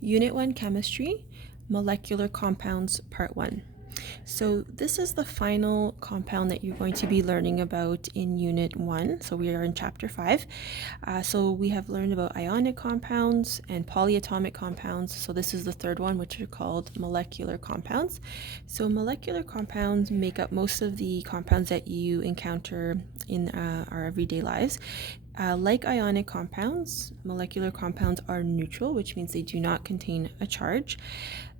Unit 1 Chemistry, Molecular Compounds, Part 1. So this is the final compound that you're going to be learning about in Unit 1. So we are in Chapter 5. So we have learned about ionic compounds and polyatomic compounds. So this is the third one, which are called molecular compounds. So molecular compounds make up most of the compounds that you encounter in our everyday lives. Like ionic compounds, molecular compounds are neutral, which means they do not contain a charge.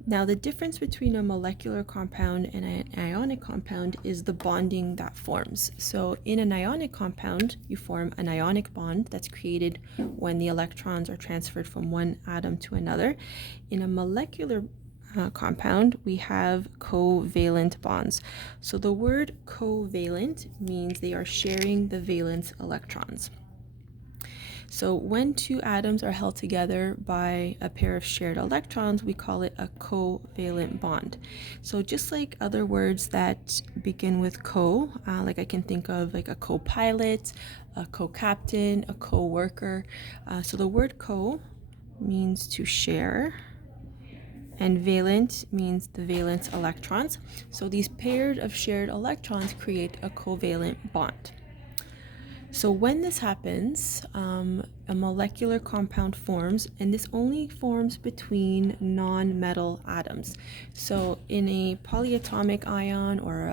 Now, the difference between a molecular compound and an ionic compound is the bonding that forms. So in an ionic compound, you form an ionic bond that's created when the electrons are transferred from one atom to another. In a molecular compound, we have covalent bonds. So the word covalent means they are sharing the valence electrons. So when two atoms are held together by a pair of shared electrons, we call it a covalent bond. So just like other words that begin with co, like I can think of like a co-pilot, a co-captain, a co-worker. So the word co means to share, and valent means the valence electrons. So these pairs of shared electrons create a covalent bond. So when this happens, a molecular compound forms, and this only forms between non-metal atoms. So in a polyatomic ion or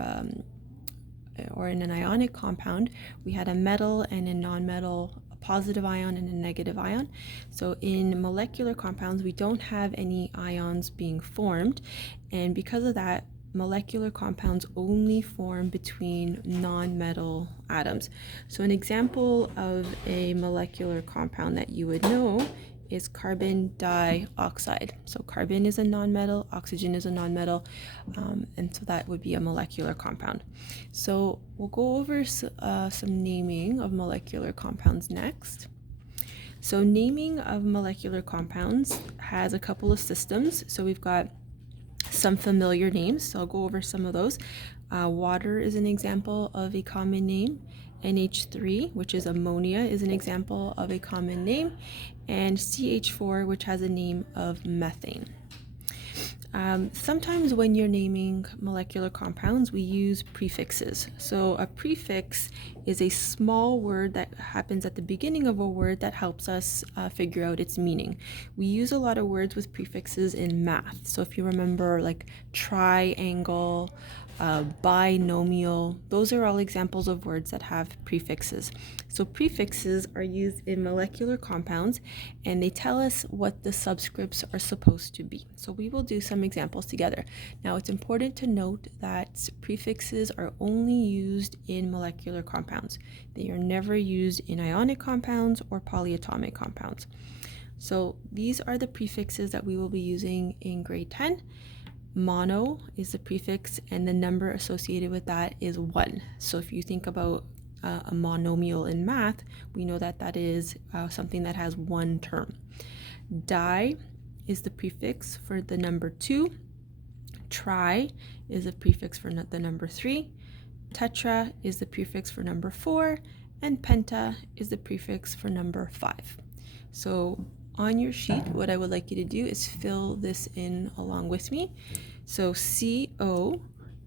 in an ionic compound, we had a metal and a non-metal, a positive ion and a negative ion. So in molecular compounds, we don't have any ions being formed, and because of that, molecular compounds only form between non-metal atoms. So an example of a molecular compound that you would know is carbon dioxide. So carbon is a nonmetal, oxygen is a nonmetal, and so that would be a molecular compound. So we'll go over some naming of molecular compounds next. So naming of molecular compounds has a couple of systems. So we've got some familiar names, so I'll go over some of those. Water is an example of a common name. NH3, which is ammonia, is an example of a common name, and CH4, which has a name of methane. Sometimes when you're naming molecular compounds, we use prefixes. So a prefix is a small word that happens at the beginning of a word that helps us figure out its meaning. We use a lot of words with prefixes in math. So if you remember, like triangle, binomial, those are all examples of words that have prefixes. So prefixes are used in molecular compounds, and they tell us what the subscripts are supposed to be. So we will do some examples together. Now, it's important to note that prefixes are only used in molecular compounds. They are never used in ionic compounds or polyatomic compounds. So these are the prefixes that we will be using in grade 10. Mono is the prefix, and the number associated with that is 1. So if you think about a monomial in math, we know that that is something that has one term. Di is the prefix for the number 2. Tri is the prefix for the number 3. Tetra is the prefix for number 4. And penta is the prefix for number 5. So on your sheet, what I would like you to do is fill this in along with me. So CO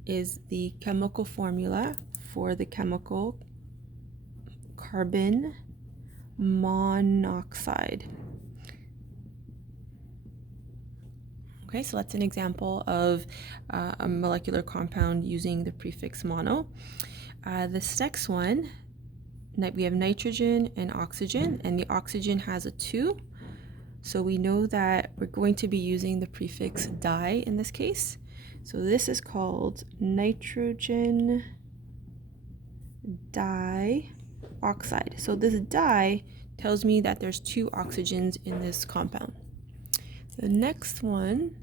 is the chemical formula for the chemical carbon monoxide. Okay, so that's an example of a molecular compound using the prefix mono. This next one, we have nitrogen and oxygen, and the oxygen has a 2. So we know that we're going to be using the prefix di in this case. So this is called nitrogen dioxide. So this di tells me that there's 2 oxygens in this compound. The next one,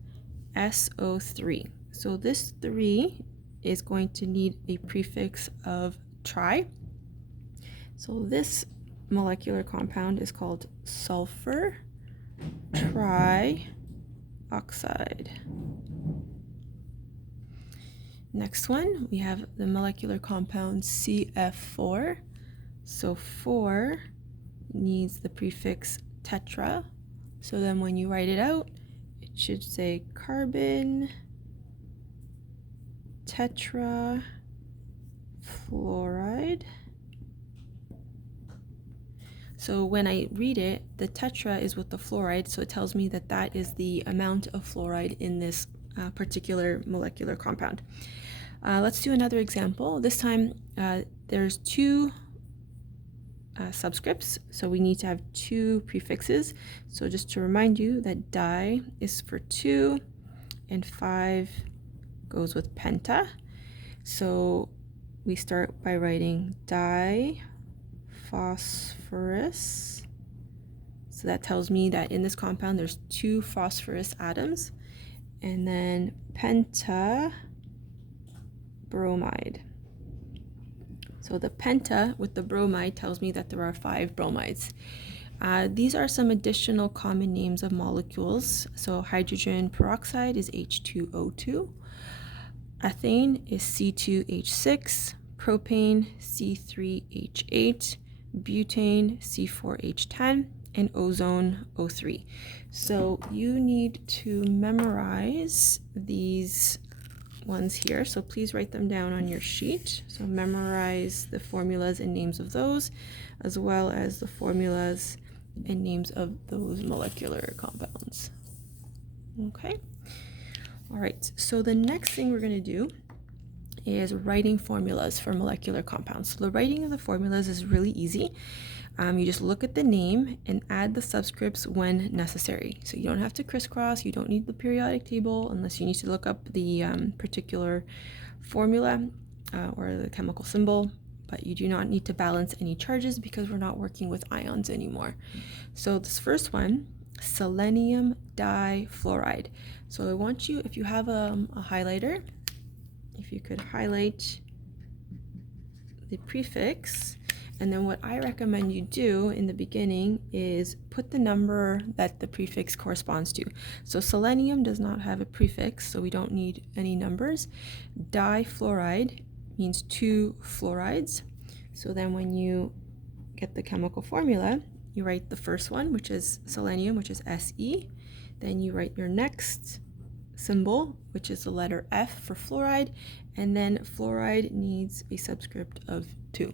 SO3. So this 3 is going to need a prefix of tri. So this molecular compound is called sulfur trioxide. Next one, we have the molecular compound CF4. So 4 needs the prefix tetra. So then when you write it out, should say carbon tetrafluoride. So when I read it, the tetra is with the fluoride, so it tells me that that is the amount of fluoride in this particular molecular compound. Let's do another example. This time there's two subscripts, so we need to have two prefixes. So just to remind you that di is for 2 and 5 goes with penta. So we start by writing diphosphorus. So that tells me that in this compound there's 2 phosphorus atoms, and then pentabromide. So the penta with the bromide tells me that there are 5 bromides. These are some additional common names of molecules. So hydrogen peroxide is H2O2. Ethane is C2H6. Propane C3H8. Butane C4H10. And ozone O3. So you need to memorize these ones here, so please write them down on your sheet. So memorize the formulas and names of those, as well as the formulas and names of those molecular compounds. Okay, all right, so the next thing we're going to do is writing formulas for molecular compounds. So the writing of the formulas is really easy. You just look at the name and add the subscripts when necessary. So you don't have to crisscross, you don't need the periodic table unless you need to look up the particular formula or the chemical symbol, but you do not need to balance any charges because we're not working with ions anymore. So this first one, selenium difluoride. So I want you, if you have a highlighter, if you could highlight the prefix. And then what I recommend you do in the beginning is put the number that the prefix corresponds to. So selenium does not have a prefix, so we don't need any numbers. Difluoride means 2 fluorides. So then when you get the chemical formula, you write the first one, which is selenium, which is Se. Then you write your next symbol, which is the letter F for fluoride. And then fluoride needs a subscript of 2.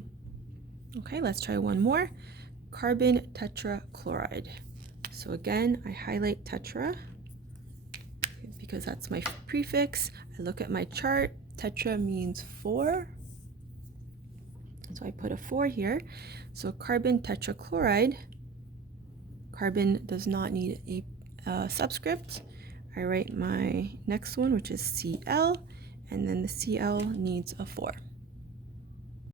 Okay, let's try one more. Carbon tetrachloride. So again, I highlight tetra because that's my prefix. I look at my chart. Tetra means 4. So I put a 4 here. So carbon tetrachloride. Carbon does not need a subscript. I write my next one, which is Cl, and then the Cl needs a 4.